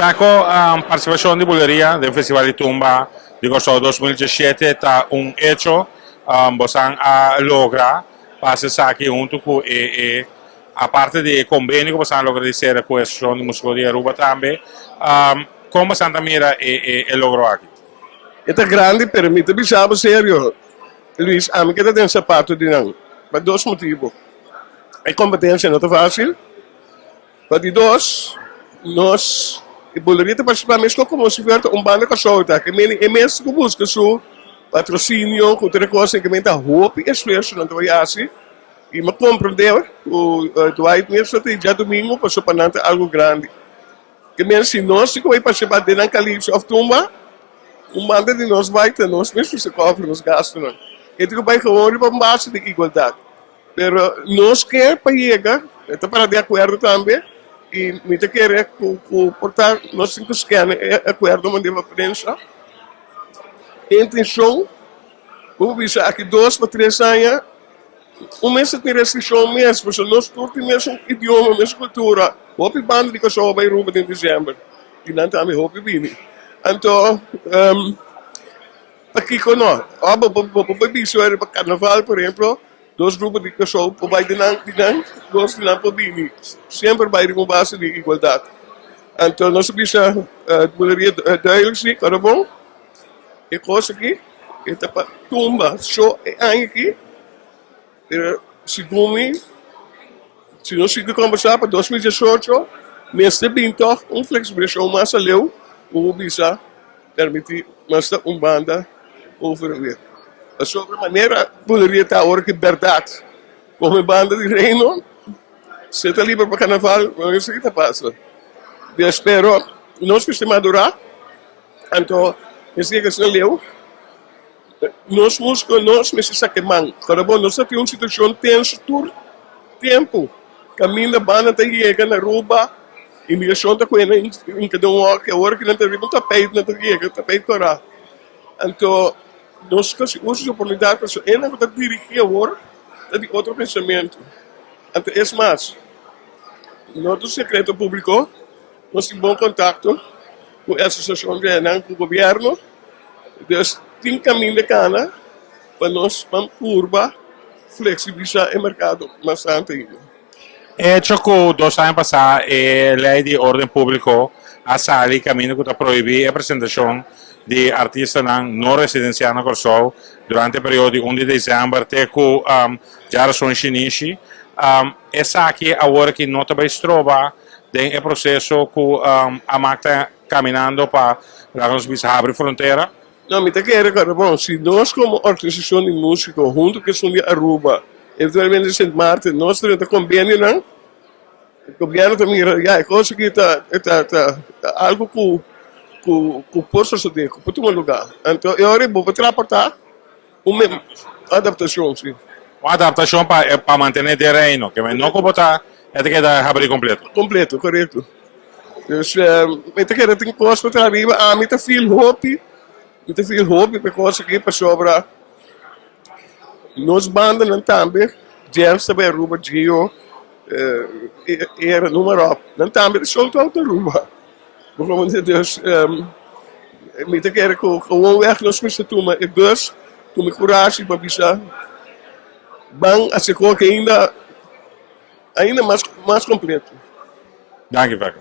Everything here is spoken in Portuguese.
Faco participação de buleria do Festival de Tumba de agosto de 2017 está hecho, bosan a lograr para aqui junto com a parte de convênio que bosan logra dizer com a Associação de Músicos de Aruba também, como Santa Mira logrou aqui. Esta grande permite bisabo sério. Luís, a mim que tem sapato de não. Por dois motivos. A competência não é fácil. Para dois, nós poderíamos participar mesmo como se fosse banda que solta. Que é mesmo que busca seu patrocínio, com outra coisa que me dá roupa e esforço, não vai assim. E me compreendeu, o Dwight mesmo tem já domingo, passou para algo grande. Que mesmo se nós que vai participar de Calypso of Tumba, banda de nós vai ter, nós mesmos se cobre nos gastos. Não. Então vai gewoon para base de igualdade. Pero nós quer para chegar, está para de acordo também, e me quer portar, nós temos que acordo onde a prensa. Intenção, vou dizer aqui 2 para 3 anos, mês tem restrição mesmo, porque nós todos temos mesmo idioma, mesmo cultura. Hope banda de cachorro vai Ruba em dezembro, e não também hope bini. Então, aqui com nós, para carnaval, por exemplo, 2 grupos de cachorro vai de não, 2 de não para bini. Sempre vai de uma base de igualdade. Então, nós precisamos poderia duidelijk sim, cara bom? E coisa aqui, esta tumba, só é aqui, segundo se nós ficamos conversar para 2018, mês de binto, flexibilização mais leu, o bisa permitir mais banda overweer. Sobre maneira poderia estar hora que verdade, como banda de reino, se está livre para carnaval, não é que passa. Eu espero nós que estamos madurar, então esse que se leu, nós músicos nós precisamos que man, cada bom nós temos uma situação tensa todo tempo, caminha banda tem que chegar na Aruba. Imigração está com ele em cada que a hora que não tem um tapete, não tem tapete corá. Então, nós usamos a oportunidade para isso. Ele não está dirigindo agora, está de outro pensamento. Então, é mais, nosso secreto público, nós temos bom contato com a associação de com o governo, nós temos caminho de cana para nós, para a curva, flexibilizar o mercado bastante. Hecho que 2 anos passados, a lei de ordem público a sair caminho que está proibir a apresentação de artistas não residenciais no Corso durante o período de 1 de dezembro até que já são chineses. Essa aqui agora que não também se trova em processo que a máquina caminhando para nós abrir fronteira. Não, me quero, cara, bom, se nós como organização de música, junto que são de Aruba, eventualmente em Sint Maarten, nós temos convênio, não? O governo também, é coisa que está algo que possa suceder, que pode tomar lugar. Então, eu vou transportar uma adaptação, sim. Uma adaptação para manter o terreno, que não como botar, é que dá abrir completo. Completo, correto. Então, me quero ter coisa para arriba, a mim está feel hope, para coisa aqui para sobrar. Nós bandas não também, James também Aruba, Gio, era número 1. Não também soltou a Aruba. Por amor de Deus, me quero que o weg nós precisamos tomar é Gus, tomar coragem para pisar. Bang, a sequer que ainda mais completo. Danke, Faco.